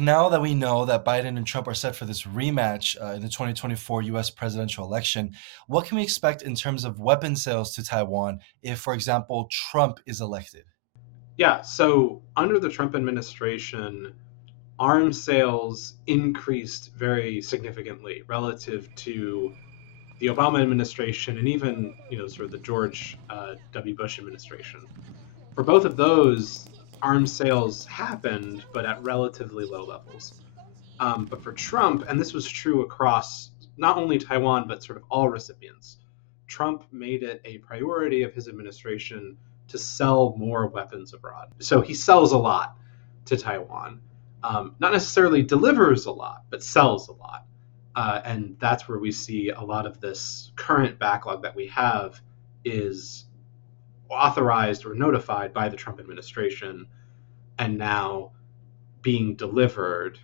now that we know that Biden and Trump are set for this rematch in the 2024 US presidential election, what can we expect in terms of weapon sales to Taiwan if, for example, Trump is elected? Yeah, so under the Trump administration, arms sales increased very significantly relative to the Obama administration and even sort of the George W. Bush administration. For both of those, arms sales happened, but at relatively low levels. But for Trump, and this was true across not only Taiwan but sort of all recipients, Trump made it a priority of his administration to sell more weapons abroad. So he sells a lot to Taiwan. Not necessarily delivers a lot, but sells a lot. And that's where we see a lot of this current backlog that we have is authorized or notified by the Trump administration and now being delivered.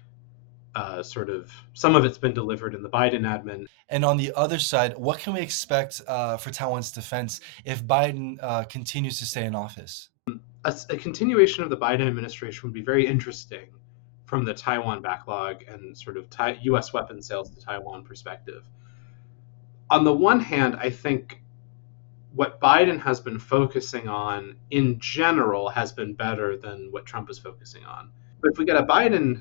Sort of some of it's been delivered in the Biden admin. And on the other side, what can we expect for Taiwan's defense if Biden continues to stay in office? A continuation of the Biden administration would be very interesting from the Taiwan backlog and sort of U.S. weapon sales to Taiwan perspective. On the one hand, I think what Biden has been focusing on in general has been better than what Trump is focusing on. But if we get a Biden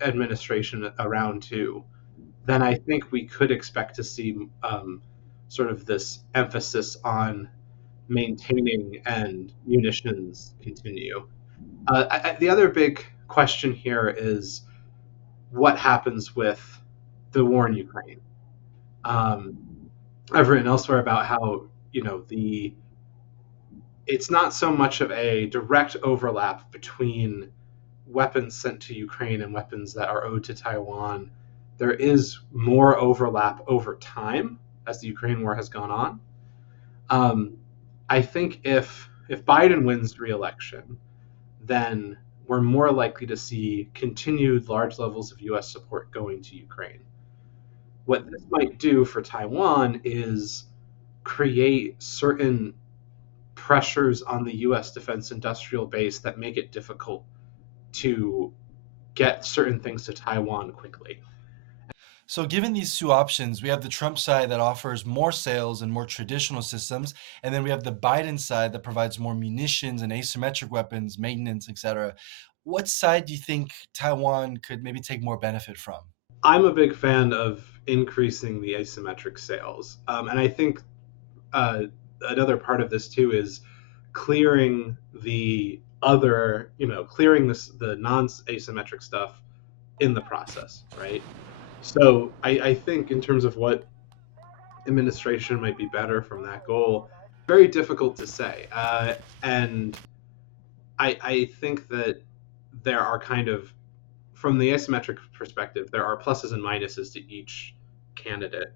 administration around too, then I think we could expect to see sort of this emphasis on maintaining and munitions continue. The other big question here is what happens with the war in Ukraine. Um, I've written elsewhere about how the it's not so much of a direct overlap between weapons sent to Ukraine and weapons that are owed to Taiwan. There is more overlap over time as the Ukraine war has gone on. I think if Biden wins re-election, then we're more likely to see continued large levels of U.S. support going to Ukraine. What this might do for Taiwan is create certain pressures on the U.S. defense industrial base that make it difficult to get certain things to Taiwan quickly. So, given these two options, we have the Trump side that offers more sales and more traditional systems, and then we have the Biden side that provides more munitions and asymmetric weapons, maintenance, etc. What side do you think Taiwan could maybe take more benefit from? I'm a big fan of increasing the asymmetric sales, and I think uh, another part of this too is clearing the clearing the non-asymmetric stuff in the process, right? So I think in terms of what administration might be better from that goal, very difficult to say. And I think that there are kind of, from the asymmetric perspective, there are pluses and minuses to each candidate.